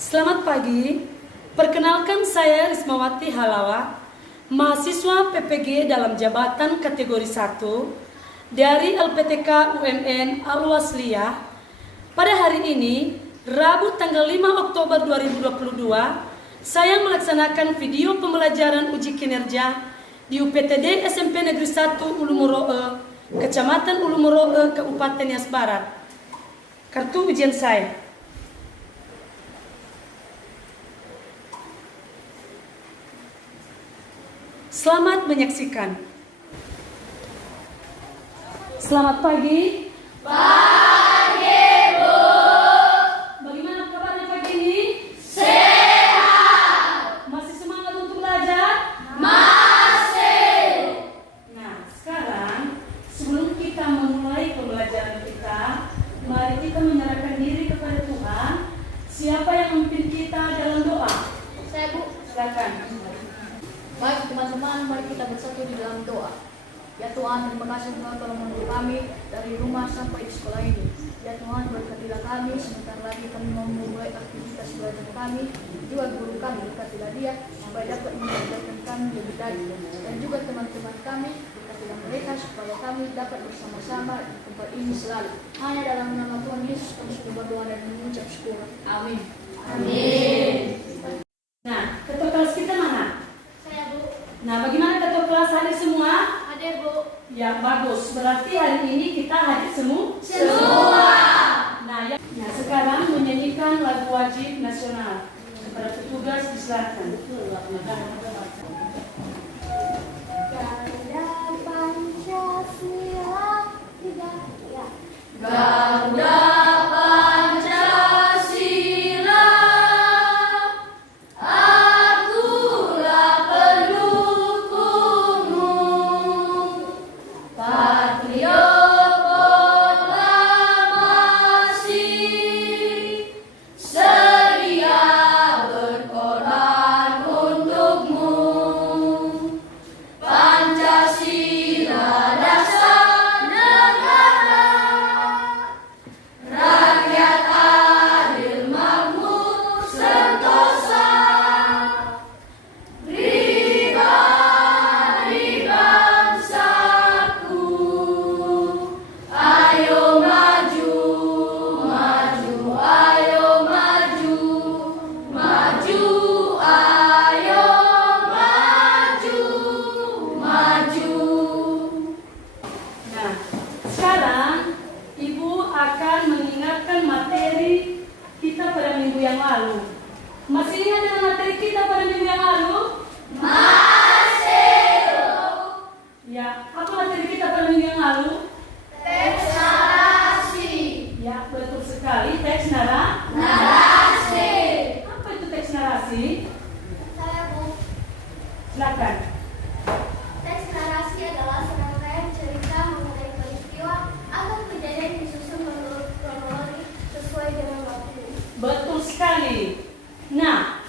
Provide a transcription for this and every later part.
Selamat pagi, perkenalkan saya Rismawati Halawa, mahasiswa PPG dalam jabatan kategori 1 dari LPTK UMN Al-Wasliyah. Pada hari ini, Rabu tanggal 5 Oktober 2022, saya melaksanakan video pembelajaran uji kinerja di UPTD SMP Negeri 1 Ulu Moroe, Kecamatan Ulu Moroe, Kabupaten Nias Barat. Kartu ujian saya. Selamat menyaksikan. Selamat pagi. Pagi, Bu. Bagaimana kabarnya pagi ini? Sehat. Masih semangat untuk belajar? Masih. Nah, sekarang sebelum kita memulai pembelajaran kita, mari kita menyerahkan diri kepada Tuhan. Siapa yang memimpin kita dalam doa? Saya, Bu. Silakan. Baik teman-teman, mari kita bersatu di dalam doa. Ya Tuhan, terima kasih Tuhan telah menunggu kami dari rumah sampai di sekolah ini. Ya Tuhan, berkatilah kami, sebentar lagi kami mau memulai aktivitas belajar kami. Juga guru kami, berkatilah dia, supaya dapat mengajarkan kami lebih baik. Dan juga teman-teman kami, berkatilah mereka supaya kami dapat bersama-sama di tempat ini selalu. Hanya dalam nama Tuhan Yesus kami sudah berdoa dan mengucap syukur. Amin. Amin. Nah, ketua kelas kita mana? Saya, Bu. Nah, bagaimana ketua kelas hadir semua? Hadir, Bu. Ya, bagus. Berarti hari ini kita hadir semua? Nah, sekarang menyanyikan lagu wajib nasional. Kepada petugas disilakan. Garuda Pancasila tidak ya. Garuda Pancasila, akulah pendukungmu. Patriot proklamasi, sedia berkorban untukmu. Pancasila dasar negara, rakyat adil makmur sentosa, pribadi bangsaku. Ayo maju, maju, ayo maju, maju, ayo maju, maju. Nah, sekarang Ibu akan mengingatkan materi kita pada minggu yang lalu. Masih ingat dengan materi kita pada minggu yang lalu? Masih. Ya, apa materi kita pada minggu yang lalu? Teks narasi. Ya, betul sekali. Teks Narasi. Apa itu teks narasi? Saya, Bu. Silakan. Teks narasi adalah serangkaian cerita mengenai peristiwa atau kejadian disusun menurut kronologi sesuai dengan waktu. Betul sekali. Nah,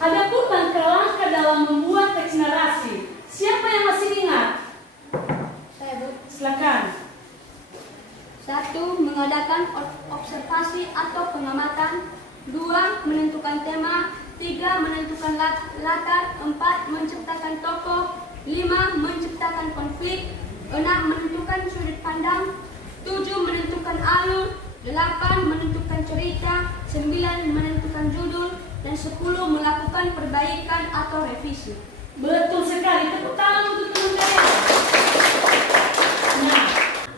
ada pun langkah-langkah dalam membuat teks narasi. Siapa yang masih ingat? Saya, Bu. Silakan. 1. Mengadakan observasi atau pengamatan. 2. Menentukan tema. 3. Menentukan latar. 4. Menciptakan tokoh. 5. Menciptakan konflik. 6. Menentukan sudut pandang. 7. Menentukan alur. 8. Menentukan cerita. 9. Menentukan judul. Dan 10. Melakukan perbaikan atau revisi. Betul sekali. Tepuk tangan untuk teman-teman. Nah,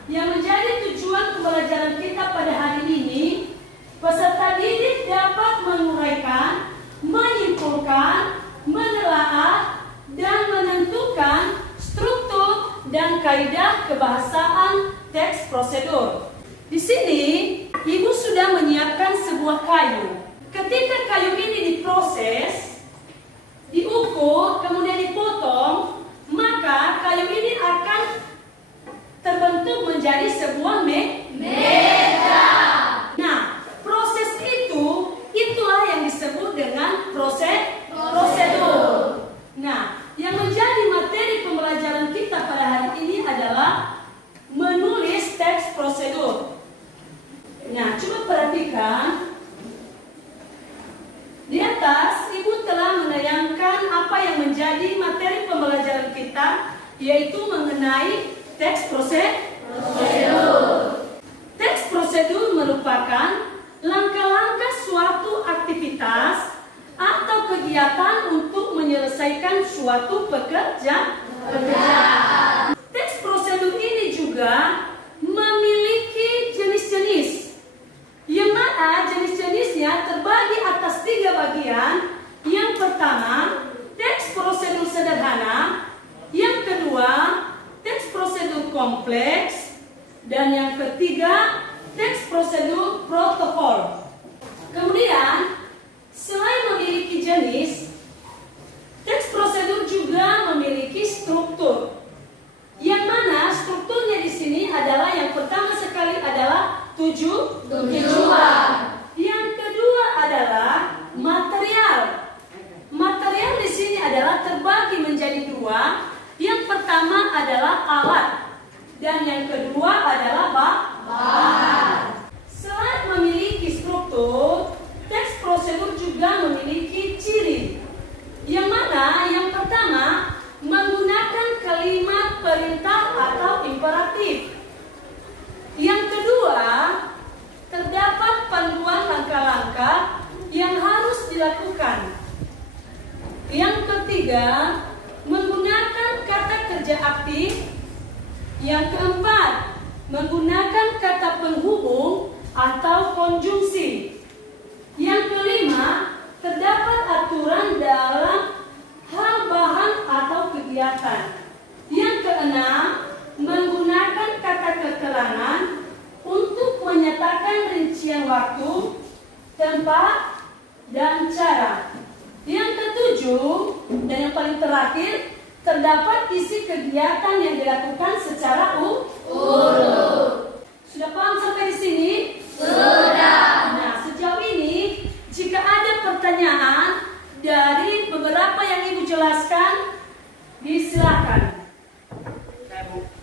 yang menjadi tujuan pembelajaran kita pada hari ini, peserta didik dapat menguraikan, menyimpulkan, menelaah, dan menentukan struktur dan kaidah kebahasaan teks prosedur. Di sini, Ibu sudah menyiapkan sebuah kayu. Ketika kayu ini diproses, diukur, kemudian dipotong, maka kayu ini akan terbentuk menjadi sebuah meja. Nah, proses itulah yang disebut dengan prosedur. Nah, yang menjadi materi pembelajaran kita pada hari ini adalah menulis teks prosedur. Nah, coba perhatikan yaitu mengenai teks prosedur. Teks prosedur merupakan langkah-langkah suatu aktivitas atau kegiatan untuk menyelesaikan suatu pekerjaan. Teks prosedur ini juga memiliki jenis-jenis, yang mana jenis-jenisnya terbagi atas 3 bagian. Yang pertama, teks prosedur sederhana. Yang kedua, teks prosedur kompleks. Dan yang ketiga, teks prosedur protokol. Kemudian, selain memiliki jenis, teks prosedur juga memiliki struktur. Yang mana strukturnya di sini adalah yang pertama sekali adalah tujuan. Yang kedua adalah material. Material di sini adalah terbagi menjadi 2. Yang pertama adalah alat dan yang kedua adalah bahan. Selain memiliki struktur, teks prosedur juga memiliki ciri. Yang mana yang pertama menggunakan kalimat perintah atau imperatif. Yang kedua, terdapat panduan langkah-langkah yang harus dilakukan. Yang ketiga, menggunakan kata kerja aktif. Yang keempat, menggunakan kata penghubung atau konjungsi. Yang kelima, terdapat aturan dalam hal bahan atau kegiatan. Yang keenam, menggunakan kata keterangan untuk menyatakan rincian waktu, tempat, dan cara. Yang ketujuh, dan yang paling terakhir, terdapat isi kegiatan yang dilakukan secara urut. Sudah paham sampai di sini? Sudah. Nah, sejauh ini, jika ada pertanyaan dari beberapa yang Ibu jelaskan, disilakan.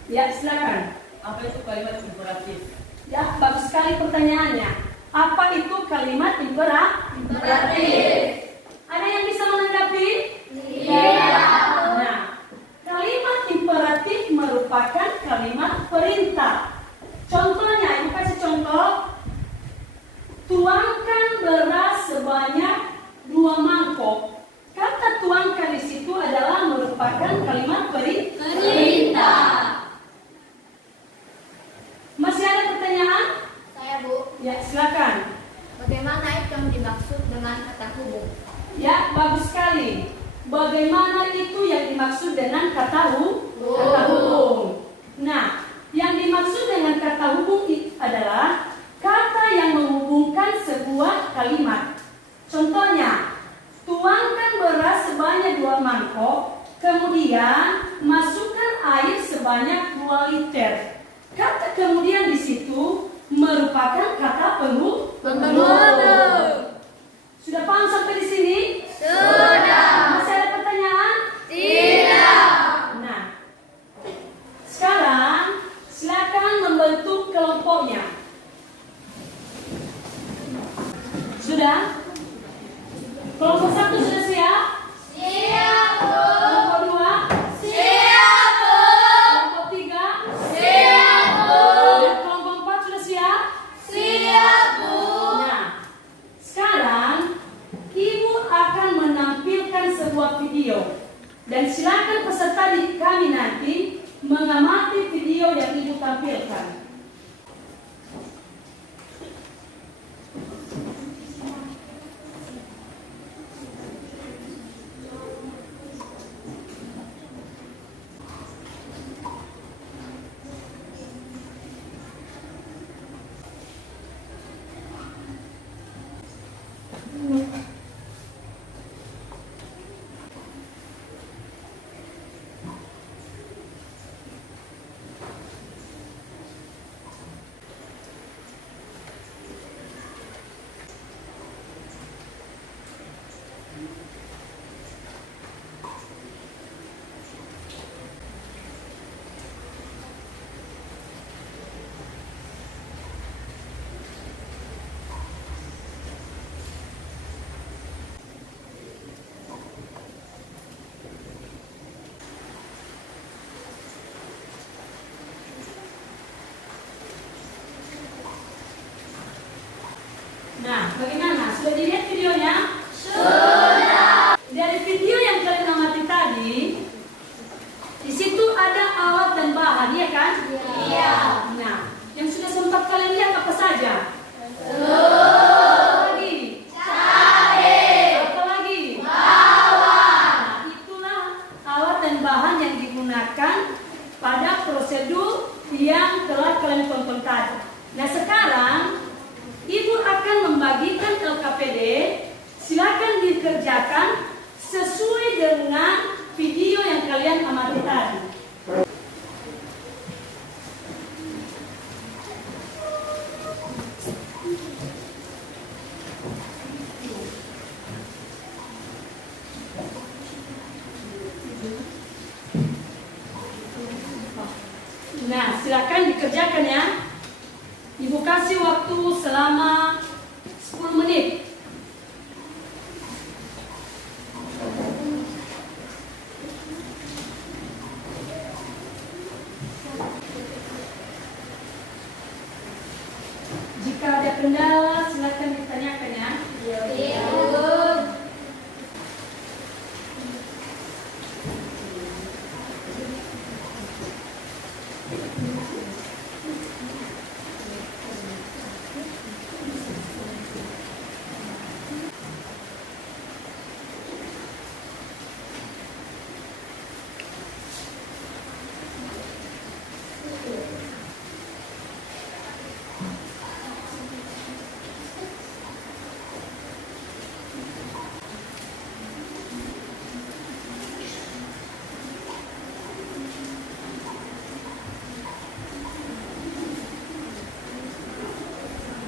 Ya, silakan. Apa itu kalimat imperatif? Ya, bagus sekali pertanyaannya. Apa itu kalimat imperatif? Ada yang bisa menanggapi? Tidak. Nah, kalimat imperatif merupakan kalimat perintah. Contohnya, Ibu kasih contoh. Tuangkan beras sebanyak 2 mangkok. Kata tuangkan di situ adalah merupakan kalimat perintah. Masih ada pertanyaan? Saya, Bu. Ya, silakan. Bagaimana itu yang dimaksud dengan kata hubung? Ya, bagus sekali. Bagaimana itu yang dimaksud dengan kata hubung? Nah, yang dimaksud dengan kata hubung adalah kata yang menghubungkan sebuah kalimat. Contohnya, tuangkan beras sebanyak 2 mangkok, kemudian masukkan air sebanyak 2 liter. Kata kemudian di situ merupakan kata penghubung. Sudah paham sampai di sini? Sudah. Masih ada pertanyaan? Tidak. Nah, sekarang silakan membentuk kelompoknya. Sudah? Kelompok 1 sudah siap? Siap, Bu. Kelompok 2? Siap, Bu. Kelompok 3? Siap, Bu. Dan kelompok 4 sudah siap? Siap, Bu. Nah, sekarang Ibu akan menampilkan sebuah video. Dan silakan peserta kami nanti mengamati video yang Ibu tampilkan. Nah, bagaimana? Sudah dilihat videonya? Sudah. Dari video yang kalian amati tadi, di situ ada alat dan bahan, ya kan? Iya. Nah, yang sudah sempat kalian lihat apa saja? Apa lagi? Cabai. Apa lagi? Bawang. Nah, itulah alat dan bahan yang digunakan pada prosedur yang telah kalian tonton tadi. Nah, sekarang Ibu akan membagikan LKPD. Silakan dikerjakan sesuai dengan video yang kalian amati tadi. Nah, silakan dikerjakan ya. Ibu kasih waktu selama 10 menit. Jika ada kendala, silakan ditanyakan ya. Iya.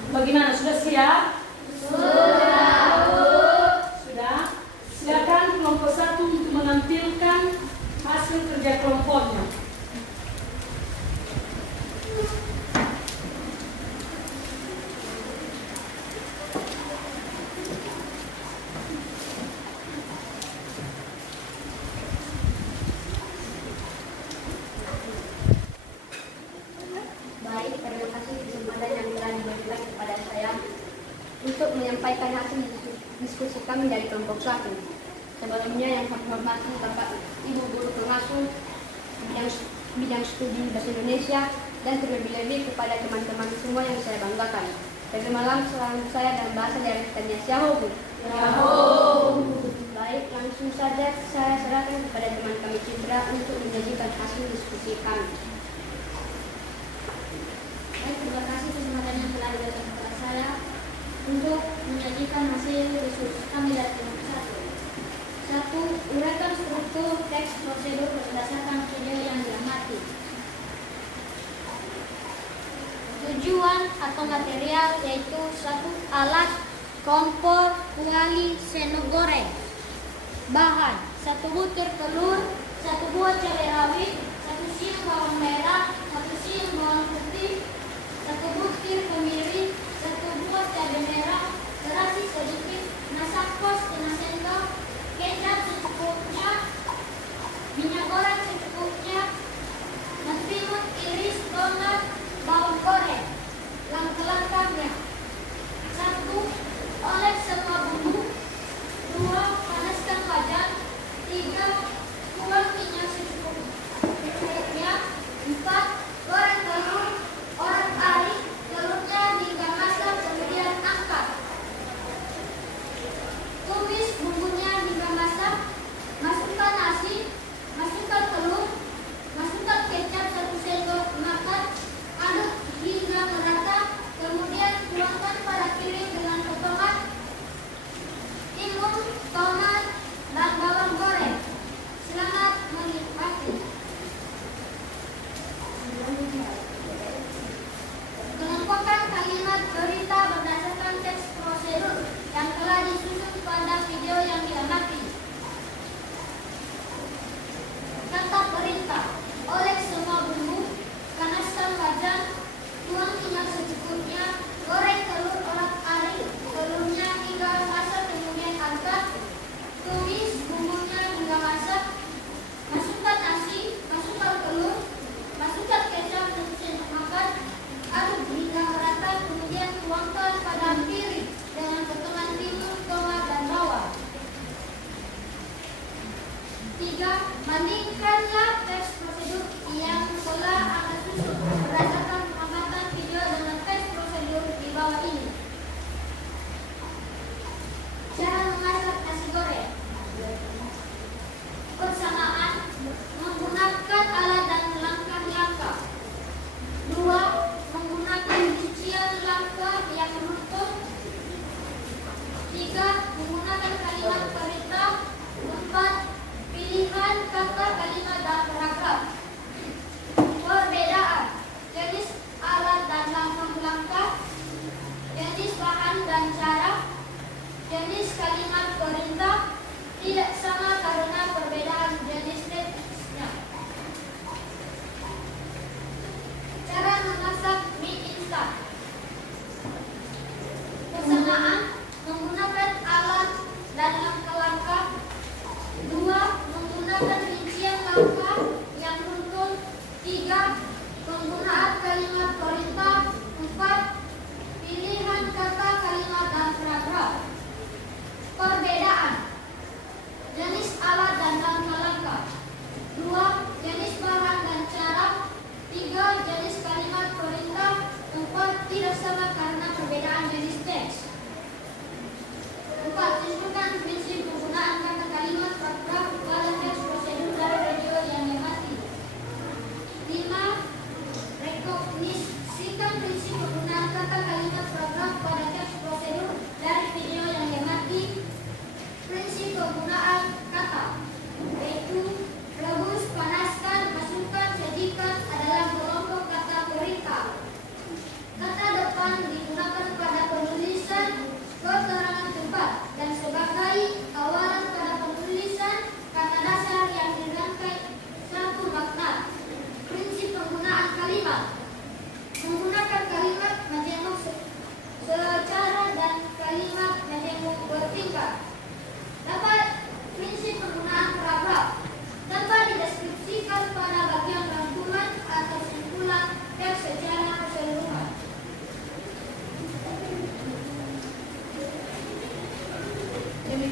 Bagaimana? Sudah siap? Sudah. Silakan kelompok 1 untuk menampilkan hasil kerja kelompoknya. Baik, terima kasih kesempatan yang telah diberikan kepada saya untuk menyampaikan hasil diskusi kami dari kelompok 1. Sebelumnya yang kami hormati Bapak Ibu Guru Pengasuh bidang studi Bahasa Indonesia dan terlebih-lebih kepada teman-teman semua yang saya banggakan. Tadi malam selalu saya dalam bahasa dialektannya Yahoo. Baik, langsung saja saya serahkan kepada teman kami Citra untuk menyajikan hasil diskusi kami. Baik, terima kasih kesempatan yang telah diberikan kepada saya untuk menyajikan hasil diskusi kami dari kelompok 1. 1. Uraikan struktur teks prosedur berdasarkan video yang diamati. Tujuan atau material yaitu 1. Alat, kompor, kuali, sendok goreng. Bahan 1 butir telur, 1 buah cabai rawit, 1 siung bawang merah, 1 siung bawang putih, 1 butir kemiri, 1 buah cabai merah, terasi sedikit, masako setengah sendok, kecap secukupnya, minyak goreng secukupnya, mentimun iris, tomat, bawang goreng. Langkah-langkahnya: 1. Oles semua bumbu. 2. Panaskan wajan. 3. Tuang minyak secukupnya. 4. Goreng telur, orak-arik telurnya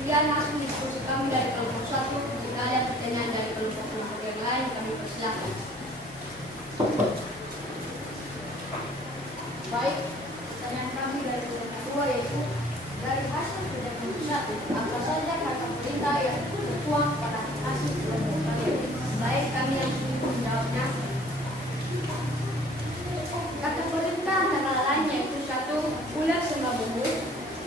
Demikian hasil diskusi kami dari kelompok 1. Jika ada pertanyaan dari kelompok yang lain, kami persilakan. Baik, pertanyaan kami dari kelompok 2 yaitu dari hasil kerja kelompok 1, apa saja kata perintah yang tertuang pada hasil kelompok kalian? Baik, kami yang menjawabnya. Kata perintah antara lain yaitu 1. Ulek sembah bumbu,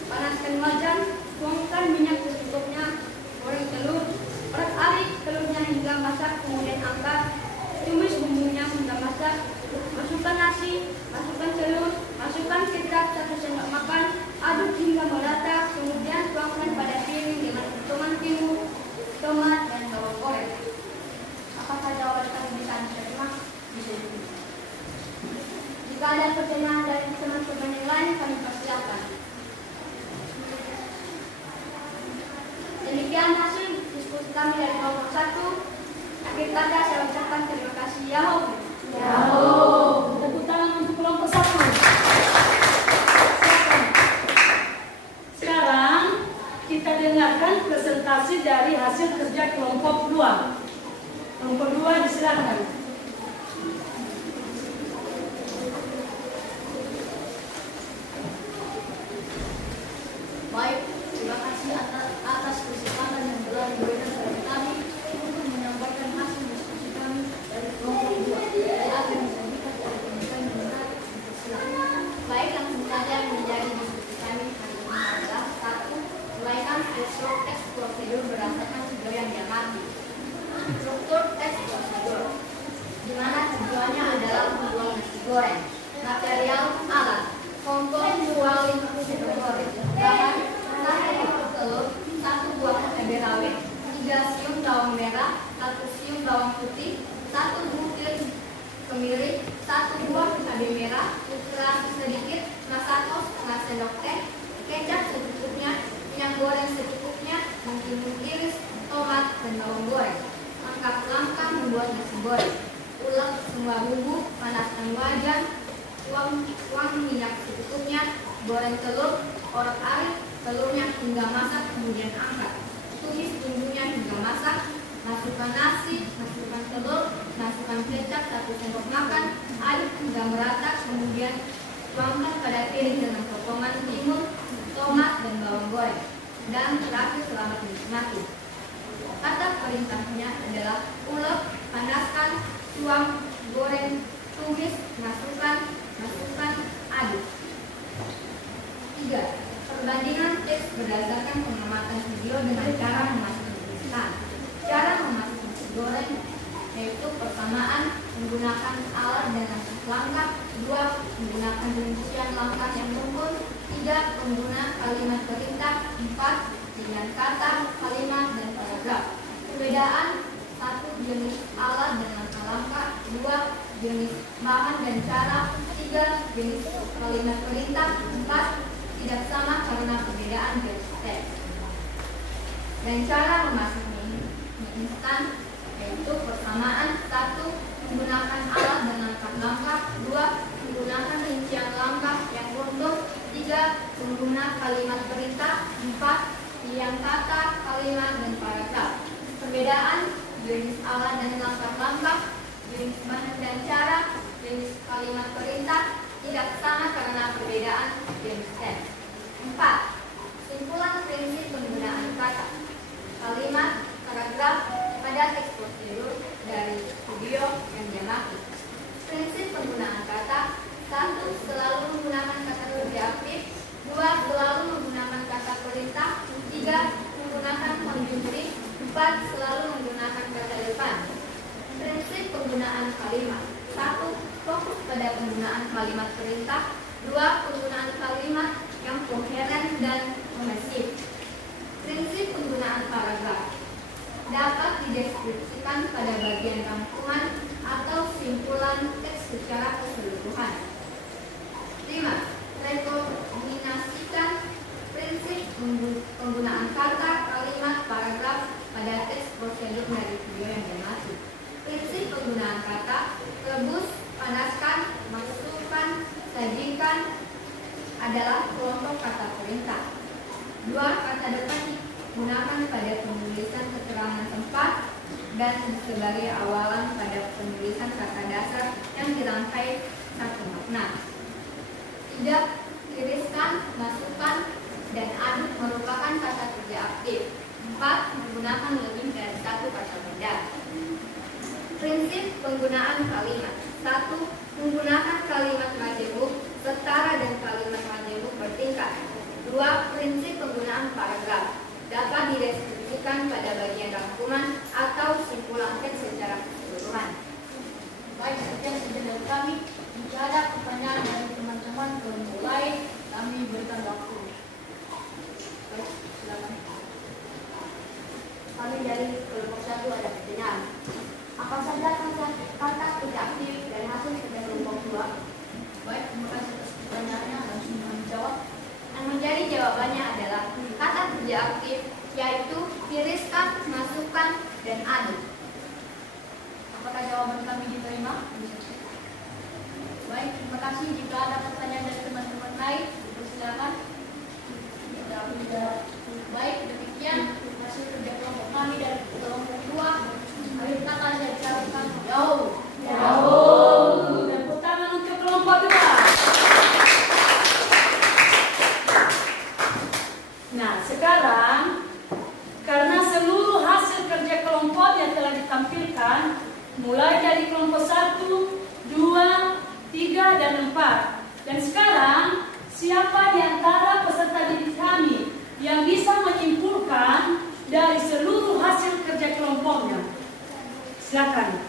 panaskan wajan, tuangkan minyak secukupnya, goreng telur, orak-arik telurnya hingga masak, kemudian angkat, tumis bumbunya hingga masak, masukkan nasi, masukkan telur, masukkan kecap 1 sendok makan, aduk hingga merata, kemudian tuangkan pada piring dengan potongan timun, tomat, dan bawang goreng. Apakah jawaban kami bisa diterima? Bisa diterima. Jika ada pertanyaan dari teman-teman yang lain, kami persilakan. Demikian hasil diskusi kami dari kelompok 1. Akhir kata saya ucapkan terima kasih. Yahoo. Tepuk tangan untuk kelompok 1. Sekarang kita dengarkan presentasi dari hasil kerja kelompok 2. Kelompok 2 disilakan. Baik, terima kasih atas kesempatan yang telah diberikan kepada kami untuk menyampaikan hasil diskusi kami dari kelompok 2. Saya akan menyampaikan kepada pemikiran yang menarik untuk persilakan. Baik, langsung saja menjadi diskusi kami hari ini adalah 1. Uraikan struktur teks prosedur berdasarkan video yang diamati. Struktur teks prosedur, di mana tujuannya adalah membuat nasi goreng. Material alat, kompor kuali goreng. Bahan, 1 telur, 1 buah cabai rawit, 3 siung bawang merah, 1 siung bawang putih, 1 butir kemiri, 1 buah cabai merah, terasi sedikit, masato setengah sendok teh, kecap secukupnya, minyak goreng secukupnya, mentimun iris, tomat, dan bawang goreng. Langkah-langkah membuat nasi goreng. Ulek semua bumbu, panaskan wajan, tuang minyak secukupnya, goreng telur, orak-arik telurnya hingga masak, kemudian angkat. Tumis bumbunya hingga masak, masukkan nasi, masukkan telur, masukkan kecap 1 sendok makan, aduk hingga merata, kemudian tuangkan pada piring dengan potongan timun, tomat, dan bawang goreng. Dan terakhir selamat menikmati. Kata perintahnya adalah ulek, panaskan, tuang, goreng, tumis, masukkan, aduk. 3. Perbandingan teks berdasarkan pengamatan video dengan cara memasak instan. Cara memasak nasi goreng yaitu persamaan menggunakan alat dan langkah, 2. Menggunakan rincian langkah yang rumpun, 3. Pengguna kalimat perintah, 4. Dengan kata, kalimat, dan paragraf. Perbedaan: 1. Jenis alat dan langkah-langkah, 2. Jenis bahan dan cara, 3. Jenis kalimat perintah, 4. Tidak sama karena perbedaan jenis teks. Dan cara memasak mie instan yaitu persamaan: 1. Menggunakan alat dan langkah-langkah, 2. Menggunakan rincian langkah yang runtun, 3. Pengguna kalimat perintah, 4. Pilihan kata, kalimat, dan paragraf. Perbedaan: jenis alat dan langkah-langkah, jenis bahan dan cara, jenis kalimat perintah tidak sama karena perbedaan jenis teks. 4. Simpulan prinsip penggunaan kata, kalimat, paragraf pada teks prosedur dari video yang diamati. Prinsip penggunaan kata: 1. Selalu menggunakan kata kerja aktif, 2. Selalu menggunakan kata perintah, 3. Menggunakan konjungsi, 4. Selalu menggunakan kata depan. Prinsip penggunaan kalimat: 1. Fokus pada penggunaan kalimat perintah, 2. Penggunaan kalimat yang koheren dan kohesif. Prinsip penggunaan paragraf dapat dideskripsikan pada bagian rangkuman atau simpulan teks secara keseluruhan. 5. Rekombinasikan prinsip penggunaan kata, kalimat, paragraf pada teks prosedur dari video yang diamati. Prinsip penggunaan kata: rebus, panaskan, masukkan, sajikan adalah kelompok kata perintah. 2. Kata depan digunakan pada penulisan keterangan tempat dan sebagai awalan pada penulisan kata dasar yang dirangkai satu makna. 3. Tiriskan, masukkan, dan aduk merupakan kata kerja aktif. 4. Menggunakan lebih dari satu kata benda. Prinsip penggunaan kalimat. 1. Menggunakan kalimat majemuk setara dan kalimat majemuk bertingkat. 2. Prinsip penggunaan paragraf. Dapat dideskripsikan pada bagian rangkuman atau simpulan teks secara keseluruhan. Baik, sekian saja dari kami. Jika ada pertanyaan dari teman-teman mulai, kami berikan waktu. Baik, silakan. Kami dari kelompok 1 ada pertanyaan. Apa saja kata kerja aktif dan hasil kerja kelompok 2? Baik, terima kasih atas pertanyaannya. Langsung kami jawab. Yang menjadi jawabannya adalah kata kerja aktif, yaitu tiriskan, masukkan, dan aduk. Apakah jawaban kami diterima? Baik, terima kasih. Jika ada pertanyaan dari teman-teman lain, silakan. Baik, demikian hasil kerja kelompok kami dari kelompok 2. Mari kita akan dicarikan jauh. Tepuk tangan untuk kelompok 2. Nah, sekarang karena seluruh hasil kerja kelompok yang telah ditampilkan mulai dari kelompok 1, 2, 3, dan 4. Dan sekarang siapa di antara peserta didik kami yang bisa menyimpulkan dari seluruh hasil kerja kelompoknya? Silakan.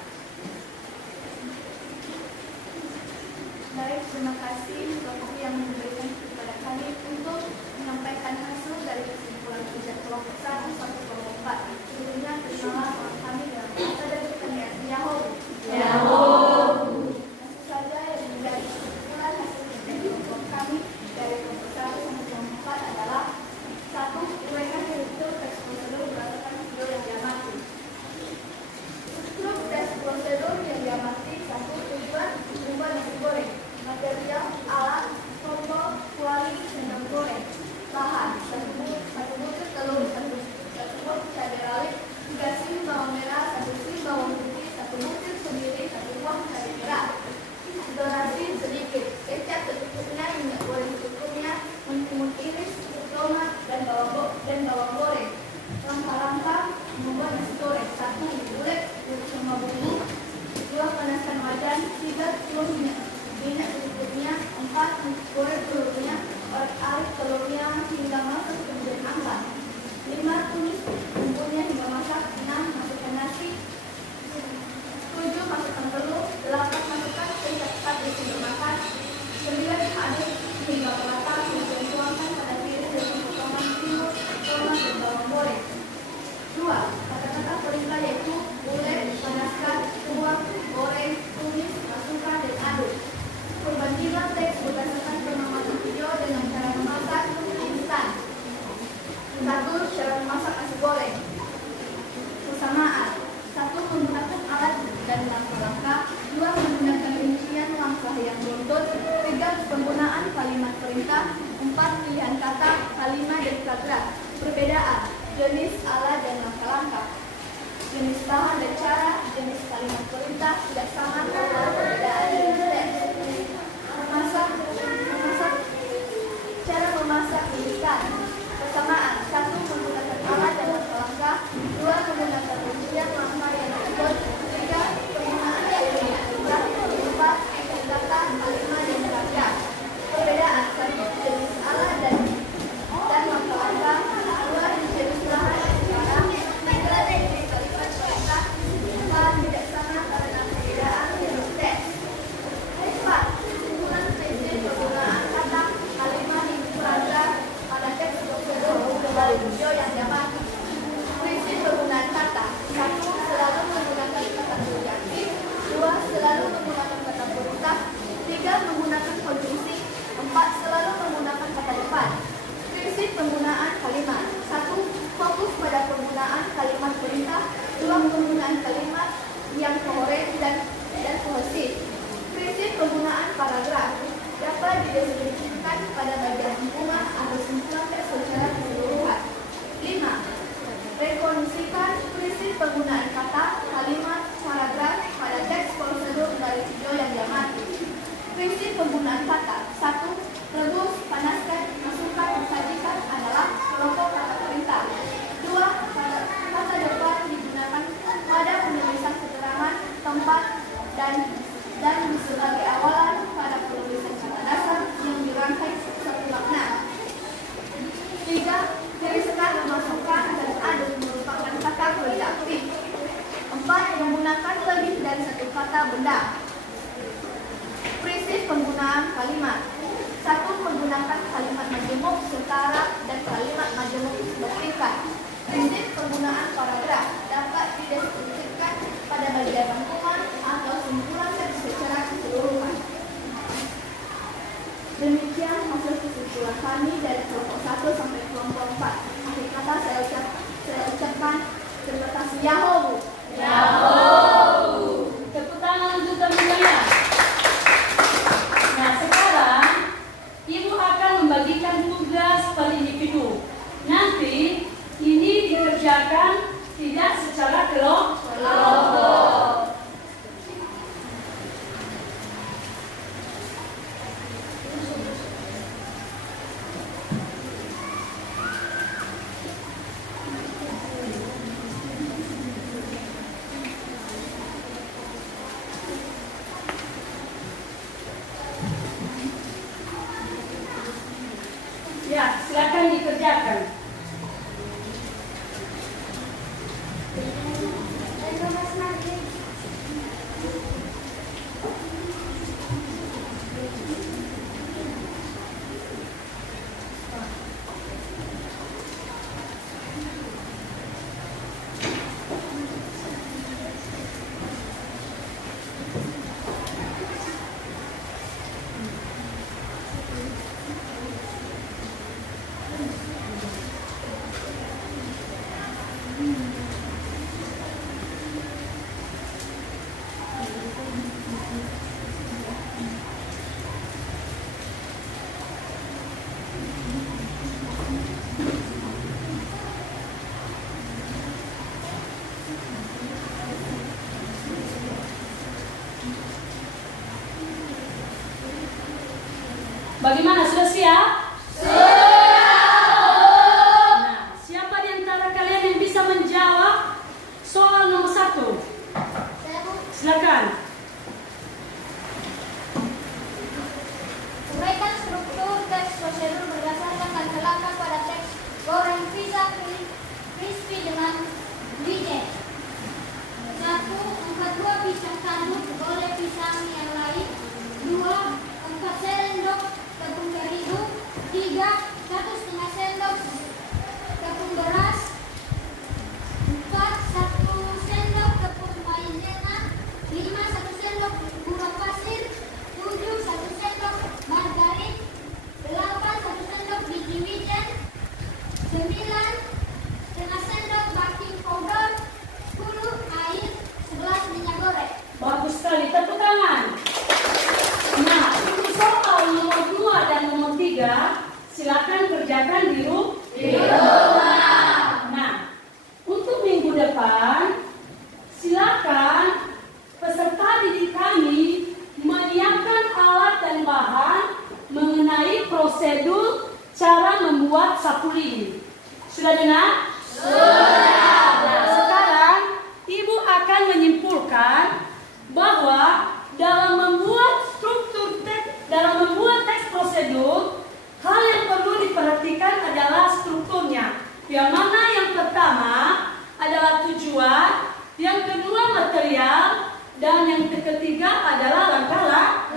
Baik, terima kasih kelompok yang memberikan kepada kami untuk menyampaikan hasil dari kesimpulan kerja kelompok 1 sampai kelompok 4. Sebelumnya, terimalah salam kami dalam bahasa dan pertanyaan Yahoo. Langsung saja yang menjadi kesimpulan hasil kerja kelompok kami dari kelompok 1 sampai kelompok 4 adalah 1. Uraikan struktur teks prosedur berdasarkan video yang diamati. Struktur teks prosedur yang diamati. 1. Tujuan berubah nasi goreng. Material, alat, tombol, kuali, sendok goreng. Bahan, 1 butir telur, 1 butir cabai rawit, 3 sim bawang merah, 1 sim bawang putih, 1 butir kemiri, 1 buah cabai merah. Donasi sedikit, kecap secukupnya, minyak goreng secukupnya, mentimun iris, tomat, dan bawang goreng. Langkah-langkah membuat nasi goreng. 1. Bulet, sama bumbu. 2. Panaskan wajan. 3. Tuang minyak secukupnya. 4. Goreng telurnya. Oret-arit telurnya hingga masak, kemudian angkat. 5. Tumis bumbunya hingga masak. 6. Masukkan nasi. 7. Masukkan telur. 8. Masukkan kecap cepat di sendok makan. 9. Aduk hingga merata, kemudian tuangkan pada piring dengan potongan timun, tomat, dan bawang goreng. 2. Kata-kata perintah yaitu bulet, panaskan, tuang, goreng, tumis, masukkan, dan aduk. Perbandingan teks berdasarkan pengamatan video dengan cara memasak instan. 1. Cara memasak nasi goreng. Persamaan. 1. Menggunakan alat dan langkah-langkah. 2. Menggunakan rincian langkah yang beruntut. 3. Penggunaan kalimat perintah. 4. Pilihan kata, kalimat, dan paragraf. Perbedaan. Jenis, alat, dan langkah-langkah. Jenis bahan dan cara. Jenis kalimat perintah tidak sama antara perbedaan jenis teks. Memasak. Cara memasak ikan. Persamaan. 1. Menggunakan alat dan langkah-langkah. 2. Menggunakan rincian langkah yang beruntut. 3. Penggunaan kalimat perintah. 4. Pilihan kata, kalimat, dan paragraf. Perbedaan. 1. Jenis alat dan langkah-langkah. 2. Jenis bahan dan cara. 3. Jenis kalimat perintah. 4. Tidak sama karena perbedaan jenis teks. penggunaan kata, kalimat, paragraf pada teks prosedur dari video yang diamati. Prinsip penggunaan kata. 1. Rebus, panaskan, masukkan, sajikan adalah kelompok kata perintah. 2. Kata depan digunakan pada penulisan keterangan, tempat, dan sebagai awalan pada penulisan kata dasar yang dirangkai satu makna. 3. Tuliskan, memasukkan, dan aduk merupakan kata kerja aktif. 4. Menggunakan lebih dari satu kata benda. Prinsip penggunaan kalimat. 1. Menggunakan kalimat majemuk, setara, dan kalimat majemuk bertingkat. Prinsip penggunaan paragraf dapat dideskripsikan pada bagian rangkuman atau simpulan teks secara keseluruhan. Demikian hasil kesimpulan kami dari kelompok 1 sampai kelompok 4. Akhir kata saya ucapkan terima kasih. Yahoo! Tepuk tangan untuk teman-teman. Nah, sekarang Ibu akan membagikan tugas per individu. Nanti ini dikerjakan tidak secara kelompok. Ya, silakan dikerjakan. Bagaimana, sudah siap? Nah, siapa di antara kalian yang bisa menjawab soal nomor 1? Silakan. Uraikan struktur teks prosedur berdasarkan langkah-langkah pada teks goreng pizza crispy dengan wijen. 1. Angkat 2 pisang tanduk, boleh pisang yang lain. 2. 4 sendok tepung terigu. 3. 1,5 sendok tepung beras. 4. 1 sendok tepung maizena. 5. 1 sendok gula pasir. 7. 1 sendok margarin. 8. 1 sendok biji wijen. 9. 1/2 sendok baking powder. 10. Air. 11. Minyak goreng. Bagus sekali, tepuk tangan. Nah, untuk soal nomor 2 dan nomor 3, silakan kerjakan di rumah. Nah, untuk minggu depan, silakan peserta didik kami menyiapkan alat dan bahan mengenai prosedur cara membuat sapu lidi. Sudah dengar? Sudah. Nah, sekarang Ibu akan menyimpulkan bahwa dalam membuat teks prosedur, hal yang perlu diperhatikan adalah strukturnya. Yang mana yang pertama adalah tujuan, yang kedua material, dan yang ketiga adalah langkah-langkah.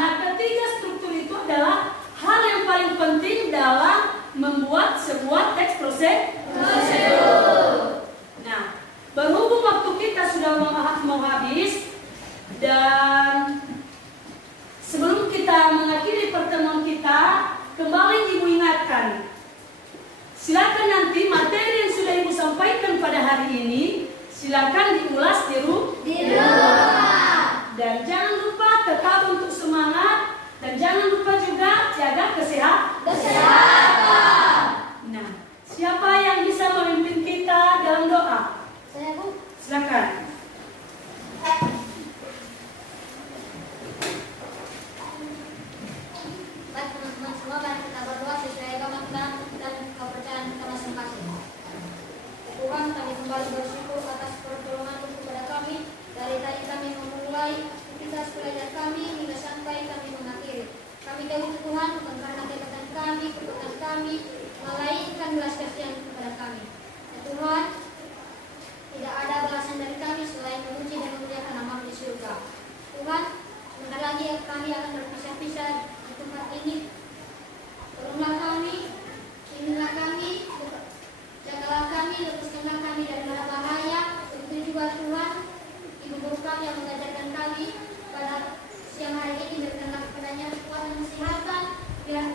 Nah, ketiga struktur itu adalah hal yang paling penting dalam membuat sebuah teks prosedur. Nah, berhubung waktu kita sudah mau habis, dan sebelum kita mengakhiri pertemuan kita, kembali Ibu ingatkan, silakan nanti materi yang sudah Ibu sampaikan pada hari ini, silakan diulas di rumah. Dan jangan lupa tetap untuk semangat, dan jangan lupa juga jaga kesehatan. Nah, siapa yang bisa memimpin kita dalam doa? kami, perbuatan kami, melainkan belas kasihan kepada kami. Ya Tuhan, tidak ada balasan dari kami selain memuji dan memuliakan nama di surga. Tuhan, sebentar lagi kami akan berpisah-pisah di tempat ini. Tolonglah kami, bimbinglah kami, jagalah kami, lepaskanlah kami dari mara bahaya. Begitu juga Tuhan, ibu guru kami yang mengajarkan kami pada siang hari ini, berikanlah kepadanya kekuatan dan kesehatan, biar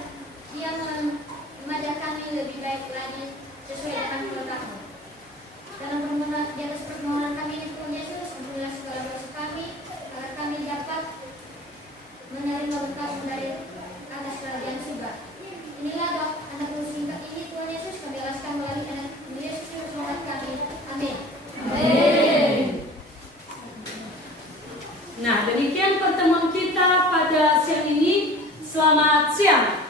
dia mengajar kami lebih baik lagi sesuai dengan kehendak-Mu. Dalam permohonan di atas permohonan kami ini Tuhan Yesus, ampunilah segala dosa kami, agar kami dapat menerima berkat dari atas kerajaan surga. Inilah doa anak singkat ini Tuhan Yesus, kami alaskan melalui anak Yesus Tuhan kami. Amin. Nah, demikian pertemuan kita pada siang ini. Selamat siang.